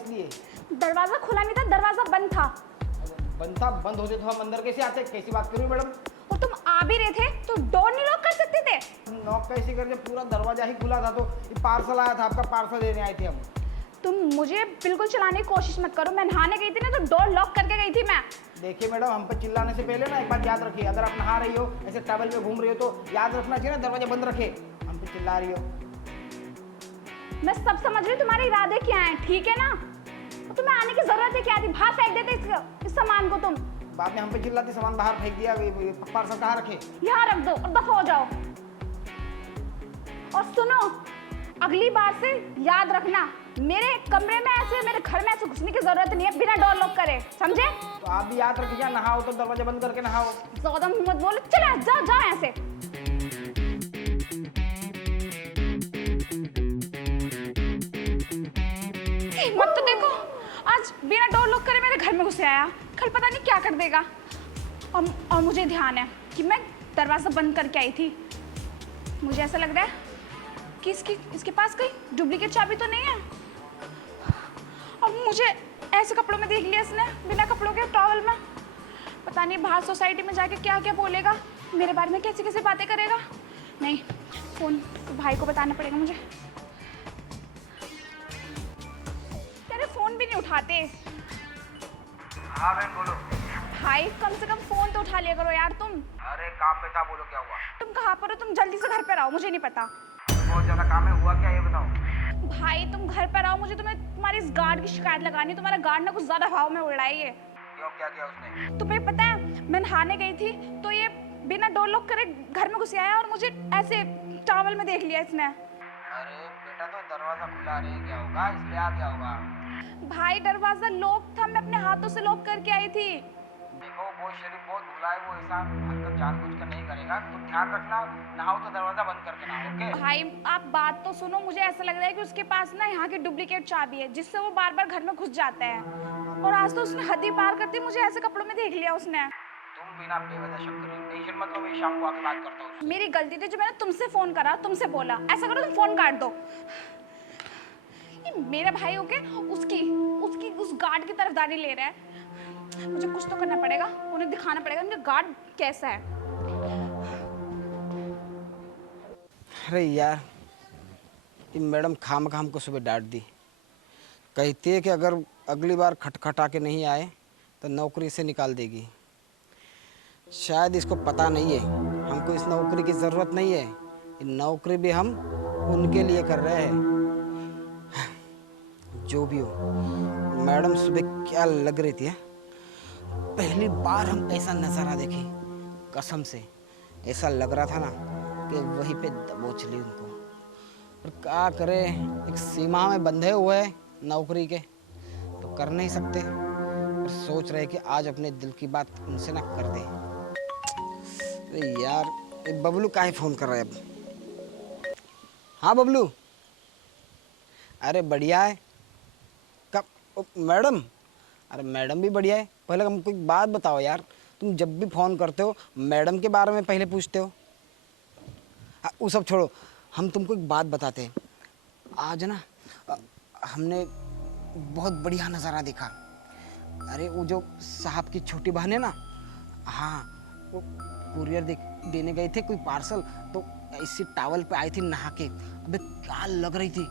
इसलिए। दरवाजा खुला नहीं था, दरवाजा बंद था। बंद था, बंद होते तो हम अंदर कैसे आते? कैसी बात कर रही हो मैडम? और तुम आ भी रहे थे तो डोर नहीं लॉक कर सकते थे? नॉक कैसे करके? पूरा दरवाजा ही खुला था। तो पार्सल आया था, आपका पार्सल लेने आए थे हम। तुम मुझे बिल्कुल चलाने की कोशिश मत करो। मैं नहाने गई थी ना, तो डोर लॉक करके गई थी मैं। देखिए मैडम, हम पे चिल्लाने से पहले ना एक बात याद रखिए। अगर आप नहा रही हो, ऐसे टॉवल में घूम रही हो, तो याद रखना चाहिए ना, दरवाजा बंद रखे। हम पे चिल्ला रही हो। मैं सब समझ रही हूँ तुम्हारे इरादे क्या हैं, ठीक है ना? तो तुम्हें आने की जरूरत है क्या थी? बाहर फेंक देते इस सामान को तुम। बाद में हम पे चिल्लाती, सामान बाहर फेंक दिया। पार्सल कहाँ रखे? यहाँ रख दो और दफा हो जाओ। और सुनो, अगली बार से याद रखना, मेरे कमरे में ऐसे, मेरे घर में ऐसे घुसने की जरूरत नहीं है बिना डोर लॉक करे, समझे? तो आप भी याद रखिए, नहाओ तो दरवाजा बंद करके नहाओ। ज्यादा मुंह मत बोलो, चला जाओ जाओ यहाँ से। मत तो देखो, आज बिना डोर लॉक करे मेरे घर में घुसे आया, कल पता नहीं क्या कर देगा। और मुझे ध्यान है कि मैं दरवाजा बंद करके आई थी। मुझे ऐसा लग रहा है कि इसके पास कोई डुप्लीकेट चाबी तो नहीं है। अब मुझे ऐसे कपड़ों में देख लिया इसने, बिना कपड़ों के टॉवल में। पता नहीं बाहर सोसाइटी में जाके क्या क्या बोलेगा, मेरे बारे में कैसी कैसी बातें करेगा। नहीं, फोन भाई को बताना पड़ेगा मुझे। तेरे फोन भी नहीं उठाते। हाँ बहन बोलो। भाई कम से कम फोन तो उठा लिया करो यार तुम। अरे काम में था, बोलो क्या हुआ? तुम कहाँ पर हो? तुम जल्दी से घर पर आओ, मुझे नहीं पता। बहुत ज्यादा काम है, हुआ क्या ये बताओ। भाई तुम घर पर आओ, मुझे तुम्हारी इस गार्ड की शिकायत लगानी है। तुम्हारा गार्ड ना कुछ ज्यादा भाव में उड़ रहा है ये। क्यों, क्या किया उसने? तुम्हें पता है, मैं नहाने गई थी तो ये बिना डोर लॉक करे घर में घुस आया और मुझे ऐसे टॉवल में देख लिया इसने। अरे बेटा, तो दरवाजा खुला रहे, क्या होगा? इसलिए आ गया होगा। भाई दरवाजा लॉक था, मैं अपने हाथों से लॉक करके आई थी। देखो वो शरीफ बहुत भुला है, वो ऐसा हरकत जानबूझ कर नहीं करेगा। तो ध्यान रखना, नहाओ तो दरवाजा बंद करके नहाओ, ओके? भाई आप बात तो सुनो, मुझे ऐसा लग रहा है कि उसके पास ना यहाँ की डुप्लीकेट चाबी है, जिससे वो बार बार घर में घुस जाता है। और आज तो उसने हद ही पार करती, मुझे ऐसे कपड़ों में देख लिया उसने। तुम बिना बेवजह शक कर रही हो, टेंशन मत लो, मैं शाम को आके बात करता हूँ। मेरी गलती थी जो मैंने तुमसे फोन करा, तुमसे बोला। ऐसा करो तुम फोन काट दो। ये मेरा भाई होके उसकी उस गार्ड की तरफदारी ले रहा है। मुझे कुछ तो करना पड़ेगा, उन्हें दिखाना पड़ेगा उनका गार्ड कैसा है। अरे यार, ये मैडम खामखा हमको सुबह डांट दी। कहती है कि अगर अगली बार खटखटा के नहीं आए तो नौकरी से निकाल देगी। शायद इसको पता नहीं है हमको इस नौकरी की ज़रूरत नहीं है। ये नौकरी भी हम उनके लिए कर रहे हैं। जो भी हो, मैडम सुबह क्या लग रही थी। पहली बार हम ऐसा नज़ारा देखे, कसम से ऐसा लग रहा था ना कि वहीं पे दबोच ली उनको। पर क्या करें, एक सीमा में बंधे हुए हैं नौकरी के, तो कर नहीं सकते। पर सोच रहे कि आज अपने दिल की बात उनसे ना कर दें। अरे यार, ये बबलू काहे फ़ोन कर रहा है अब? हाँ बबलू, अरे बढ़िया है। कब मैडम? अरे मैडम भी बढ़िया है। पहले हमको एक बात बताओ यार, तुम जब भी फ़ोन करते हो मैडम के बारे में पहले पूछते हो। वो सब छोड़ो, हम तुमको एक बात बताते हैं। आज ना हमने बहुत बढ़िया नज़ारा देखा। अरे वो जो साहब की छोटी बहन है ना, हाँ, वो कुरियर देने गए थे कोई पार्सल, तो इसी टावल पे आई थी नहा के। अबे क्या लग रही थी,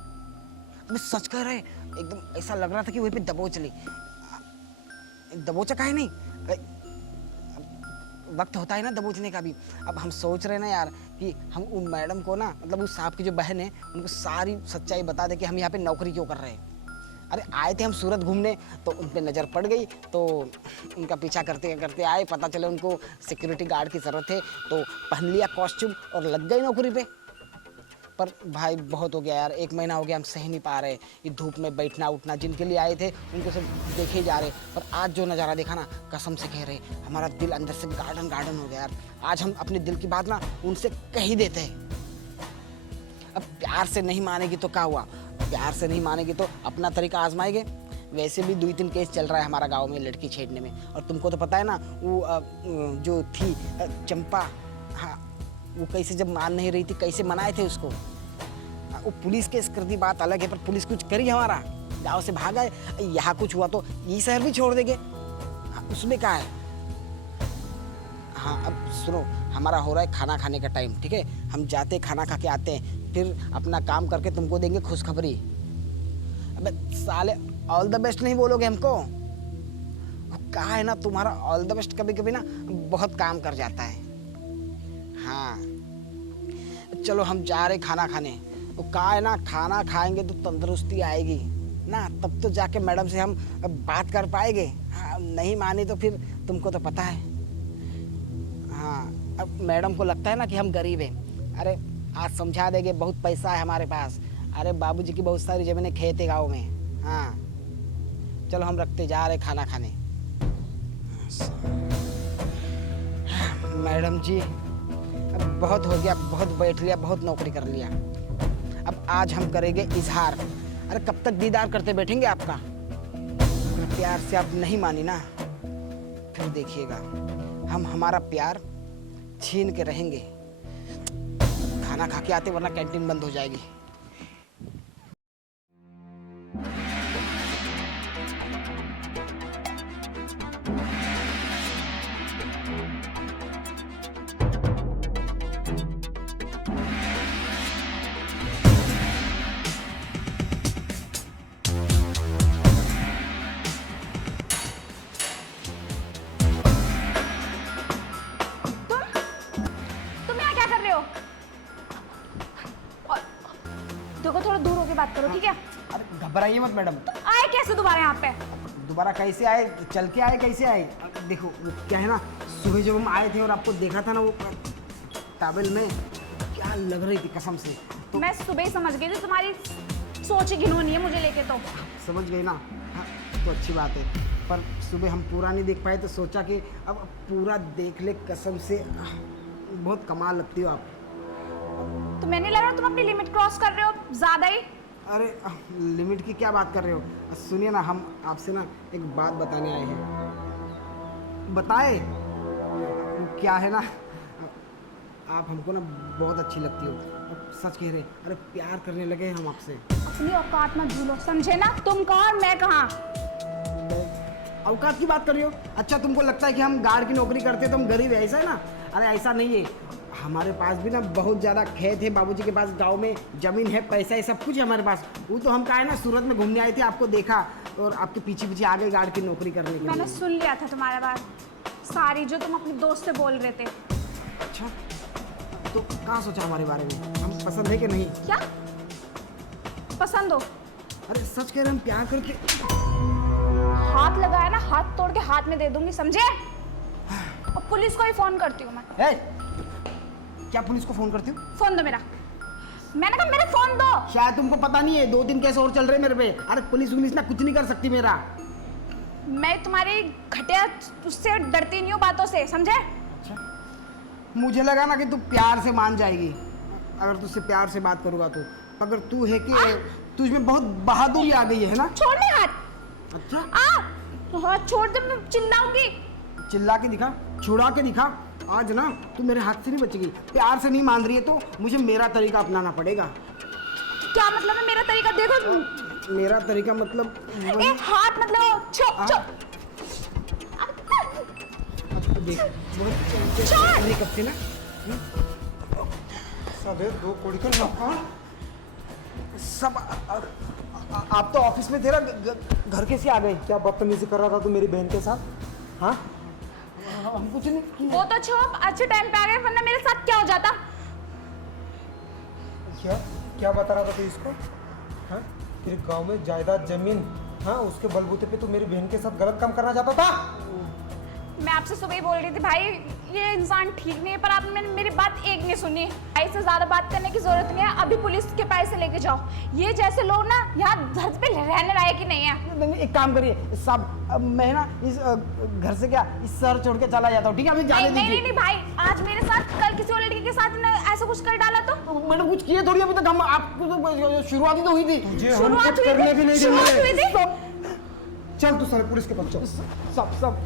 अबे सच कह रहे, एकदम ऐसा लग रहा था कि वहीं पे दबोच ली। दबोचा काहे नहीं, वक्त होता है ना दबोचने का भी। अब हम सोच रहे हैं ना यार कि हम उन मैडम को ना, मतलब उस साहब की जो बहन है, उनको सारी सच्चाई बता दे कि हम यहाँ पे नौकरी क्यों कर रहे हैं। अरे आए थे हम सूरत घूमने, तो उन पे नज़र पड़ गई, तो उनका पीछा करते करते आए। पता चले उनको सिक्योरिटी गार्ड की ज़रूरत है, तो पहन लिया कॉस्ट्यूम और लग गई नौकरी पे। पर भाई बहुत हो गया यार, 1 महीना हो गया, हम सह नहीं पा रहे ये धूप में बैठना उठना। जिनके लिए आए थे उनको सब देखे जा रहे। पर आज जो नज़ारा देखा ना, कसम से कह रहे, हमारा दिल अंदर से गार्डन गार्डन हो गया यार। आज हम अपने दिल की बात ना उनसे कह ही देते हैं। अब प्यार से नहीं मानेगी तो क्या हुआ, प्यार से नहीं मानेगी तो अपना तरीका आजमाएंगे। वैसे भी 2-3 केस चल रहा है हमारा गांव में लड़की छेड़ने में। और तुमको तो पता है ना, वो जो थी चंपा, हाँ, वो कैसे जब मान नहीं रही थी, कैसे मनाए थे उसको। वो पुलिस केस कर दी, बात अलग है, पर पुलिस कुछ करी हमारा। गाँव से भाग आए, यहाँ कुछ हुआ तो ये शहर भी छोड़ देंगे, उसमें क्या है। हाँ अब सुनो, हमारा हो रहा है खाना खाने का टाइम, ठीक है, हम जाते खाना खा के आते हैं, फिर अपना काम करके तुमको देंगे खुशखबरी। अबे साले ऑल द बेस्ट नहीं बोलोगे हमको? कहा है ना, तुम्हारा ऑल द बेस्ट कभी कभी ना बहुत काम कर जाता है। हाँ चलो हम जा रहे खाना खाने। वो कहा है ना, खाना खाएंगे तो तंदुरुस्ती आएगी ना, तब तो जाके मैडम से हम बात कर पाएंगे। हाँ, नहीं मानी तो फिर तुमको तो पता है। हाँ अब मैडम को लगता है ना कि हम गरीब हैं। अरे आज समझा देंगे, बहुत पैसा है हमारे पास। अरे बाबूजी की बहुत सारी ज़मीनें, खेत है गाँव में। हाँ चलो हम रखते, जा रहे खाना खाने। मैडम जी अब बहुत हो गया, बहुत बैठ लिया, बहुत नौकरी कर लिया, अब आज हम करेंगे इजहार। अरे कब तक दीदार करते बैठेंगे आपका? अगर प्यार से आप नहीं मानी ना, फिर देखिएगा हम हमारा प्यार छीन के रहेंगे। खाना खा के आते, वरना कैंटीन बंद हो जाएगी। तुम यहाँ क्या कर रहे हो? और देखो थोड़ा दूर होके बात करो, ठीक है? अरे घबराइए मत मैडम। आए कैसे दोबारा यहाँ पे? दोबारा कैसे आए, चल के आए, कैसे आए? देखो क्या है ना, सुबह जब हम आए थे और आपको देखा था ना वो टॉवेल में, क्या लग रही थी कसम से। तो मैं सुबह ही समझ गई थी तुम्हारी सोच ही घिनौनी है मुझे लेके। तो समझ गई ना? हाँ तो अच्छी बात है, पर सुबह हम पूरा नहीं देख पाए तो सोचा कि अब पूरा देख ले कसम से। बहुत कमाल लगती हो आप। तो मैंने नहीं लग रहा तुम अपनी लिमिट क्रॉस कर रहे हो ज्यादा ही। अरे लिमिट की क्या बात कर रहे हो? सुनिए ना, हम आपसे ना एक बात बताने आए हैं। बताए? क्या है ना, आप हमको ना बहुत अच्छी लगती हो, सच कह रहे। अरे प्यार करने लगे हम आपसे। अपनी औकात मत भूलो, समझे ना? तुम कौन, मैं कहाँ? औकात की बात कर रही हो? अच्छा तुमको लगता है कि हम गार्ड की नौकरी करते हैं तो हम गरीब है, ऐसा है ना? अरे ऐसा नहीं है, हमारे पास भी ना बहुत ज़्यादा खेत है, बाबूजी के पास गांव में ज़मीन है, पैसा है, सब कुछ है हमारे पास। वो तो हम कहा है ना, सूरत में घूमने आए थे, आपको देखा और आपके पीछे पीछे आ गए गार्ड की नौकरी करने के लिए। मैंने सुन लिया था तुम्हारा बात सारी, जो तुम अपने दोस्त से बोल रहे थे। अच्छा तो कहाँ सोचा हमारे बारे में? हम पसंद है कि नहीं? क्या पसंद हो? अरे सच कह रहे, हम प्यार करके। हाथ लगाया ना, हाथ तोड़ के हाथ में दे दूंगी, समझे? और पुलिस को ही फोन करती हूँ मैं। क्या पुलिस को फोन करती हो? फोन दो मेरा, मैंने कहा मेरा फोन दो। शायद तुमको पता नहीं है, 2 दिन कैसे और चल रहे मेरे पे। अरे पुलिस वुलिस ना कुछ नहीं कर सकती मेरा। मैं तुम्हारी घटिया उससे डरती नहीं हूँ बातों से, समझे? अच्छा मुझे लगा ना कि तू प्यार से मान जाएगी, अगर तुझसे प्यार से बात करूँगा तो। अगर तू है कि तुझमें बहुत बहादुरी आ गई है ना? छोड़ ले हाथ। अच्छा हाथ छोड़ दे, मैं चिल्लाऊंगी। चिल्ला के दिखा, छुड़ा के दिखा। आज ना तू मेरे हाथ से नहीं बचेगी। प्यार से नहीं मान रही है तो मुझे मेरा तरीका अपनाना पड़ेगा। क्या मतलब है मेरा तरीका? देखो मेरा तरीका मतलब ए, हाथ मतलब देख कब से ना सबे 2 कोड़ी का नौकर। सब आप तो ऑफिस में थे ना, घर कैसे आ गए? क्या बदतमीजी कर रहा था तू मेरी बहन के साथ? हाँ हम कुछ नहीं। वो तो छोड़, अच्छे टाइम पे आ गए, वरना मेरे साथ क्या हो जाता? क्या क्या बता रहा था तू इसको? हाँ तेरे गांव में जायदाद जमीन, हाँ उसके बलबूते पे तू मेरी बहन के साथ गलत काम करना चाहता था? मैं आपसे सुबह ही बोल रही थी भाई ये इंसान ठीक नहीं है, पर आपने मेरी बात एक नहीं सुनी। भाई से ज्यादा बात करने की जरूरत नहीं है, अभी पुलिस के पास से लेके जाओ। ये जैसे लोग ना यहाँ धरती पे रहने लायक ही नहीं है। एक काम करिए साहब, अब मैं ना इस घर से क्या इस शहर छोड़ के चला जाता हूँ, ठीक है? अभी जाने नहीं, दीजिए। नहीं नहीं भाई, आज मेरे साथ, कल किसी और लड़की के साथ ने ऐसा कुछ कर डाला तो? मैंने कुछ किए थोड़ी, अभी तक हम आपको तो शुरुआत ही तो हुई थी। तुझे हम शुरुआत कुछ हुई करने थी, भी नहीं शुरुआत हुई देंगे। थी। चल तू साले पुलिस के पास चल। सब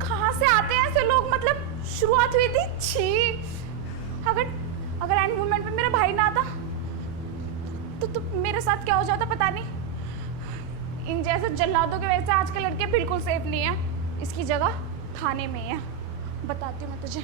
कहाँ से आते हैं ऐसे लोग? मतलब शुरुआत हुई थी, छी। अगर एंड मोमेंट पे मेरा भाई ना आता तो मेरे साथ क्या हो जाता पता नहीं। इन जैसे जल्लादों की वजह से आज के लड़के बिल्कुल सेफ नहीं है। इसकी जगह थाने में है, बताती हूँ मैं तुझे।